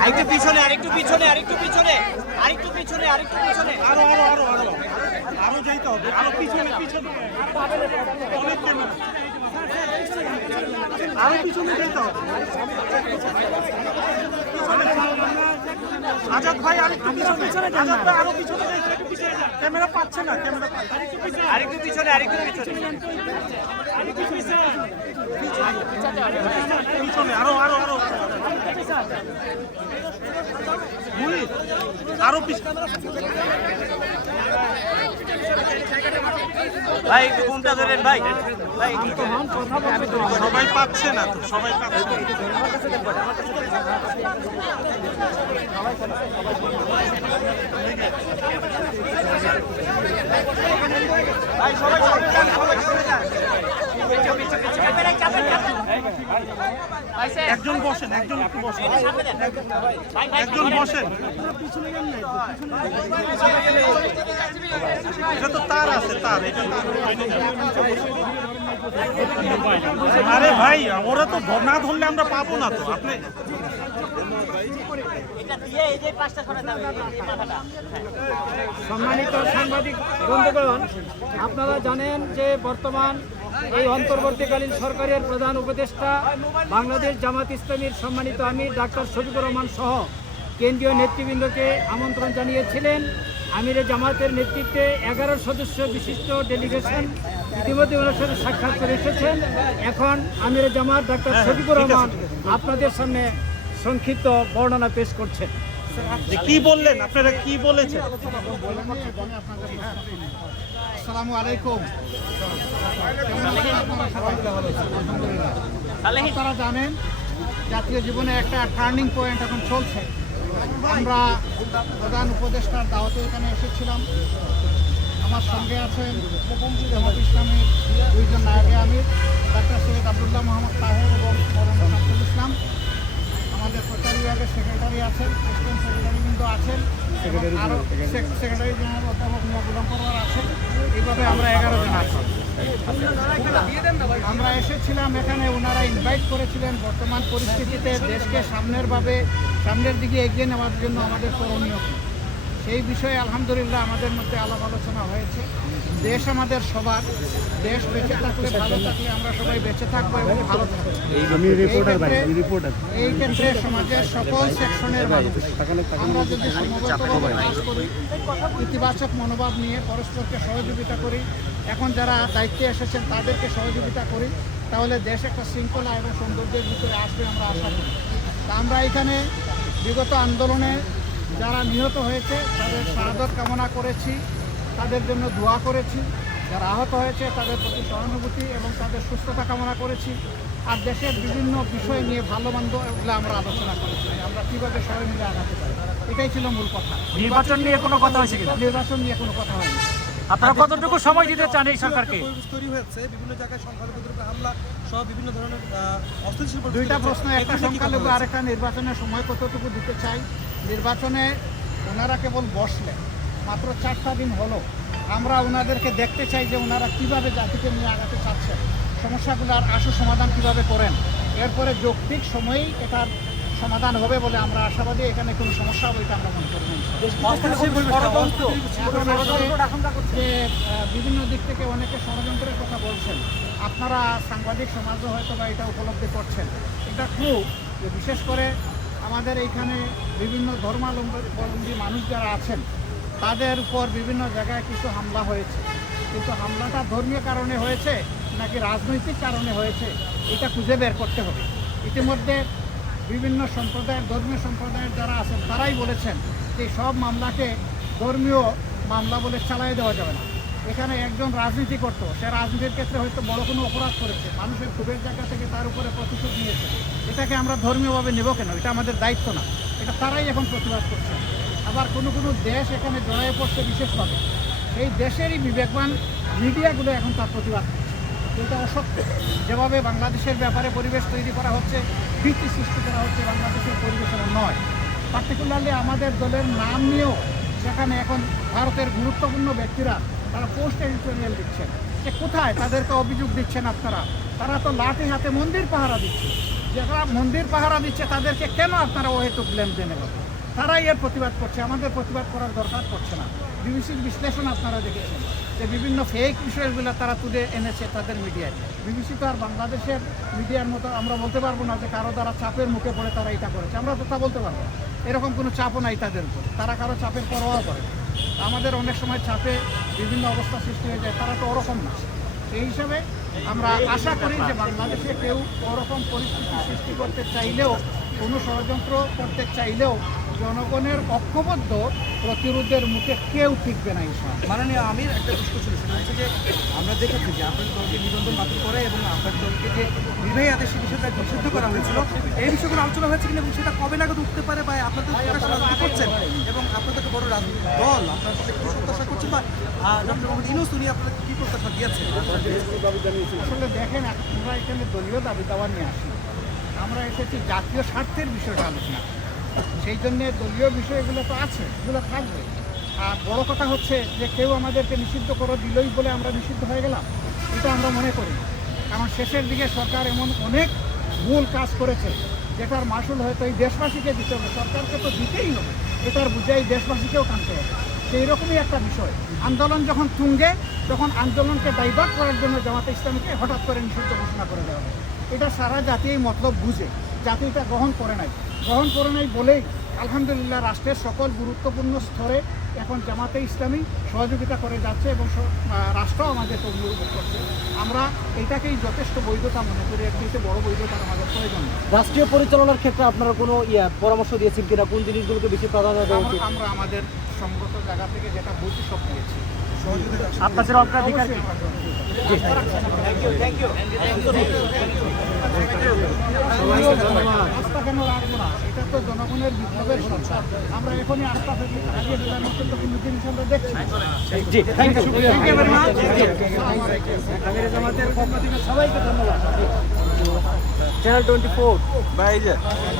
আরেকটু পিছনে, আরেকটু পিছনে, আরেকটু পিছনে, আরেকটু পিছনে, আরেকটু পিছনে, আরো আরো আরো আরো আরো যাইতে হবে, আরো পিছনে পিছনে, অনেক ক্যামেরা, আরো পিছনে যাইতে হবে। আজাদ ভাই আরেকটু পিছনে, আজাদ ভাই আরো পিছনে যাইতে, ক্যামেরা পাচ্ছে না, ক্যামেরা পাচ্ছে, আরেকটু পিছনে, আরেকটু পিছনে, পিছনে আরো আরো আরো আরো পিছনে। ভাই একটু ঘুমটা ধরেন ভাই, ভাই সবাই পাচ্ছে না তো, সবাই পাচ্ছে না। ভাই সবাই সরে যান, সবাই সরে যান। একজন বসেন, একজন একটু বসেন, একজন বসেন। এটা তো তার আছে, তার এটা তার। আরে ভাই ওরা তো না ধরলে আমরা পাবো না তো। আপনি সম্মানিত সাংবাদিক বন্ধুগণ, আপনারা জানেন যে বর্তমান এই অন্তর্বর্তীকালীন সরকারের প্রধান উপদেষ্টা বাংলাদেশ জামাত ইসলামীর সম্মানিত আমির ডাক্তার শফিকুর রহমান সহ কেন্দ্রীয় নেতৃবৃন্দকে আমন্ত্রণ জানিয়েছিলেন। আমিরে জামাতের নেতৃত্বে 11 সদস্য বিশিষ্ট ডেলিগেশন ইতিমধ্যে ওনার সাথে সাক্ষাৎ করে এসেছেন। এখন আমিরে জামাত ডাক্তার শফিকুর রহমান আপনাদের সামনে সংক্ষিপ্ত বর্ণনা পেশ করছেন। কি বললেন, আপনারা কি বলেছেন? আসসালামু আলাইকুম। আপনারা জানেন জাতীয় জীবনে একটা টার্নিং পয়েন্ট এখন চলছে। আমরা প্রধান উপদেষ্টার দাওয়াতে এখানে এসেছিলাম। আমার সঙ্গে আছেন জামাত ইসলামের দুইজন নায়েবে আমির, ডাক্তার সৈয়দ আব্দুল্লাহ মোহাম্মদ তাহের এবং মৌলানা শামসুল ইসলাম। আমাদের প্রচার বিভাগের সেক্রেটারি আছেন, প্রেসিডেন্ট সেক্রেটারিবৃন্দ আছেন, আরও সেক্রেটারি জেনারেল অধ্যাপক গুলাম পরওয়ার আছেন। এইভাবে আমরা 11 জন আছি। আমরা এসেছিলাম এখানে, ওনারা ইনভাইট করেছিলেন বর্তমান পরিস্থিতিতে দেশকে সামনের দিকে এগিয়ে নেওয়ার জন্য আমাদের করণীয় কী, সেই বিষয়ে আলহামদুলিল্লাহ আমাদের মধ্যে আলাপ আলোচনা হয়েছে। দেশ আমাদের সবার, দেশ বেঁচে থাকলে ভালো থাকলে আমরা সবাই বেঁচে থাকবো এবং ভালো থাকবো। এই ক্ষেত্রে সমাজের সকল সেকশনের মানুষ আমরা যদি সমবেতভাবে কাজ করি, ইতিবাচক মনোভাব নিয়ে পরস্পরকে সহযোগিতা করি, এখন যারা দায়িত্বে এসেছেন তাদেরকে সহযোগিতা করি, তাহলে দেশ একটা শৃঙ্খলা এবং সৌন্দর্যের ভিতরে আসবে আমরা আশা করি। তা আমরা এখানে বিগত আন্দোলনে যারা নিহত হয়েছে তাদের শাহাদত কামনা করেছি, তাদের জন্য দোয়া করেছি। যারা আহত হয়েছে তাদের প্রতি সহানুভূতি এবং তাদের সুস্থতা কামনা করেছি। আর দেশের বিভিন্ন বিষয় নিয়ে ভালো মন্দ এগুলো আমরা আলোচনা করেছি, আমরা কীভাবে সবাই মিলে আগাতে পারি, এটাই ছিল মূল কথা। নির্বাচন নিয়ে কোনো কথা হয়েছে কিনা? নির্বাচন নিয়ে কোনো কথা হয়নি। আপনারা কতটুকু সময় দিতে চান এই সরকারকে? তৈরি হয়েছে বিভিন্ন জায়গায় সংখ্যালঘুদের উপর হামলা সহ বিভিন্ন ধরনের অস্থিতিশীল দুইটা প্রশ্ন, একটা সংখ্যালঘু আর একটা নির্বাচনের সময় কতটুকু দিতে চাই। নির্বাচনে ওনারা কেবল বসলেন, মাত্র 4টা দিন হলো। আমরা ওনাদেরকে দেখতে চাই যে ওনারা কীভাবে জাতিকে নিয়ে আগাতে চাচ্ছেন, সমস্যাগুলোর আশু সমাধান কিভাবে করেন। এরপরে যৌক্তিক সময়েই এটার সমাধান হবে বলে আমরা আশাবাদী। এখানে কোনো সমস্যা হবে এটা আমরা মনে করি না। যে বিভিন্ন দিক থেকে অনেকে ষড়যন্ত্রের কথা বলছেন, আপনারা সাংবাদিক সমাজও হয়তো বা এটা উপলব্ধি করছেন। এটা খুব বিশেষ করে আমাদের এইখানে বিভিন্ন ধর্মাবলম্বী মানুষ যারা আছেন তাদের উপর বিভিন্ন জায়গায় কিছু হামলা হয়েছে, কিন্তু হামলাটা ধর্মীয় কারণে হয়েছে নাকি রাজনৈতিক কারণে হয়েছে এটা খুঁজে বের করতে হবে। ইতিমধ্যে বিভিন্ন ধর্মীয় সম্প্রদায়ের যারা আছেন তারাই বলেছেন যে সব মামলাকে ধর্মীয় মামলা বলে চালাই দেওয়া যাবে না। এখানে একজন রাজনীতি করতো, সে রাজনীতির ক্ষেত্রে হয়তো বড় কোনো অপরাধ করেছে, মানুষের ক্ষোভের জায়গা থেকে তার উপরে প্রতিশোধ নিয়েছে, এটাকে আমরা ধর্মীয়ভাবে নেব কেন? এটা আমাদের দায়িত্ব না, এটা তারাই এখন প্রতিবাদ করছে। আবার কোনো দেশ এখানে জড়ায় পড়ছে বিশেষভাবে, সেই দেশেরই বিবেকবান মিডিয়াগুলো এখন তার প্রতিবাদ করছে। এটা অসত্য। যেভাবে বাংলাদেশের ব্যাপারে পরিবেশ তৈরি করা হচ্ছে, ভীতি সৃষ্টি করা হচ্ছে, বাংলাদেশের পরিবেশের নয়। পার্টিকুলারলি আমাদের দলের নাম নিয়েও সেখানে এখন ভারতের গুরুত্বপূর্ণ ব্যক্তিরা তারা পোস্ট এডিটোরিয়াল দিচ্ছেন যে কোথায় তাদেরকে অভিযোগ দিচ্ছেন আপনারা, তারা তো লাঠি হাতে মন্দির পাহারা দিচ্ছে, যারা মন্দির পাহারা দিচ্ছে তাদেরকে কেন আপনারা অহেতুক ব্লেম দেন? তারাই এর প্রতিবাদ করছে, আমাদের প্রতিবাদ করার দরকার পড়ছে না। বিবিসির বিশ্লেষণ আপনারা দেখেছেন যে বিভিন্ন ফেক বিষয়গুলো তারা তুলে এনেছে তাদের মিডিয়ায়। বিবিসি তো আর বাংলাদেশের মিডিয়ার মতো আমরা বলতে পারবো না যে কারো দ্বারা চাপের মুখে পড়ে তারা এটা করেছে, আমরা তো তা বলতে পারবো না। এরকম কোনো চাপও নাই তাদের উপর, তারা কারো চাপের পরোয়াও করে না। আমাদের অনেক সময় চাপে বিভিন্ন অবস্থা সৃষ্টি হয়ে যায়, তারা তো ওরকম না। সেই হিসাবে আমরা আশা করি যে বাংলাদেশে কেউ ওরকম পরিস্থিতি সৃষ্টি করতে চাইলেও, কোনো ষড়যন্ত্র করতে চাইলেও জনগণের ঐক্যবদ্ধ প্রতিরোধের মুখে কেউ টিকবে না ইনশাআল্লাহ। মাননীয় আমির একটা প্রশ্ন ছিল, সেটা হচ্ছে যে আমরা দেখেছি যে আপনার দলকে নিবন্ধন বাতিল করে এবং আপনার দলকে যে নির্বাহী আদেশের বিষয়টা নিষিদ্ধ করা হয়েছিল, এই বিষয়গুলো আলোচনা হয়েছে কিনা এবং সেটা কবে নাগাদ উঠতে পারে, বা আপনাদের প্রকাশ রাজনীতি করছেন এবং আপনাদেরকে বড় রাজনৈতিক দল আপনার সাথে কি প্রত্যাশা করছেন, বা ডক্টর মোহাম্মদ ইউনূস উনি আপনাকে কী প্রত্যাশা দিয়েছেন? আসলে দেখেন, আমরা এখানে দলীয় দাবি দাওয়া নিয়ে আসি, আমরা এসেছি জাতীয় স্বার্থের বিষয়টা আলোচনা করি। সেই জন্যে দলীয় বিষয়গুলো তো আছে, এগুলো থাকবে। আর বড় কথা হচ্ছে যে কেউ আমাদেরকে নিষিদ্ধ করে দিলই বলে আমরা নিষিদ্ধ হয়ে গেলাম, এটা আমরা মনে করি না। কারণ শেষের দিকে সরকার এমন অনেক ভুল কাজ করেছে যেটার মাসুল হয়তো এই দেশবাসীকে দিতে হবে, সরকারকে তো দিতেই হবে, এটার বুঝাই দেশবাসীকেও টানতে হবে। সেই রকমই একটা বিষয়। আন্দোলন যখন তুঙ্গে, তখন আন্দোলনকে ডাইভার্ট করার জন্য জামাতে ইসলামীকে হঠাৎ করে নিষিদ্ধ ঘোষণা করে দেওয়া হয়। এটা সারা জাতি এই মতলব বুঝে, জাতি এটা গ্রহণ করে নাই বলেই আলহামদুলিল্লাহ রাষ্ট্রের সকল গুরুত্বপূর্ণ স্তরে এখন জামাতে ইসলামী সহযোগিতা করে যাচ্ছে এবং রাষ্ট্র আমাদেরকে অনুরোধ করছে। আমরা এটাকেই যথেষ্ট বৈধতা মনে করি, এর চেয়ে বড় বৈধতার আমাদের প্রয়োজন নেই। রাষ্ট্রীয় পরিচালনার ক্ষেত্রে আপনারা কোনো পরামর্শ দিয়েছেন কিনা, কোন জিনিসগুলোকে বেশি প্রাধান্য দেওয়া উচিত? আমরা আমাদের সংগত জায়গা থেকে যেটা বুঝি সব দিয়েছি। আপনাদের অগ্রাধিকার কি? আস্থা কেন রাখবো না? এটা তো জনগণের বিপ্লবের সরকার। আমরা এখনই আস্থা থেকে হারিয়ে দিলাম, কিন্তু জিনিস আমরা দেখছি। জি, থ্যাংক ইউ। আমির জামাতের পক্ষ থেকে সবাইকে ধন্যবাদ। চ্যানেল 24